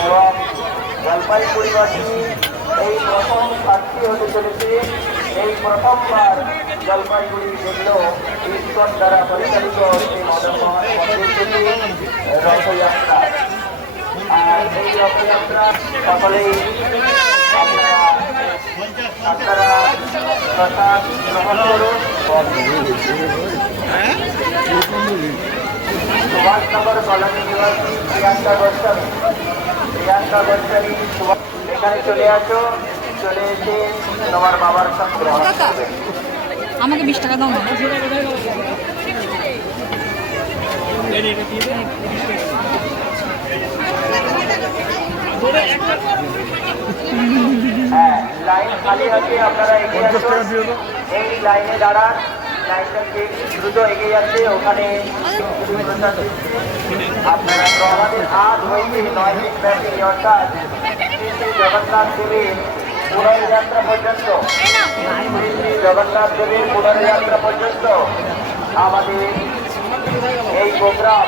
এবং জলপাইগুড়িবাসী এই প্রথম সাক্ষী হতে চলেছে। এই প্রথমবার জলপাইগুড়ি দেখল ইস্কন দ্বারা পরিচালিত এই মদন মোহন মন্দিরটি রথযাত্রা। আর এই রথযাত্রা সকলেই আপনারা প্রসাদ গ্রহণ করুন। সুভাষনগর কলোনি নিবাসী প্রিয়াঙ্কা গোস্বামী এখানে চলে আসো, চলে এসে তোমার বাবার সঙ্গে গ্রহণ করবে। আমাকে 20 টাকা দাও না। হ্যাঁ, লাইন খালি আছে, আপনারা এগিয়ে আসুন। এই লাইনে দাঁড়ান, লাইনটা দ্রুত এগিয়ে যাচ্ছে। ওখানে আপনারা আমাদের আজ হয়েছে 9 দিন ব্যাপী, অর্থাৎ জগন্নাথ দেবের পুনরযাত্রা পর্যন্ত, জগন্নাথ দেবের পুনরযাত্রা পর্যন্ত আমাদের এই প্রোগ্রাম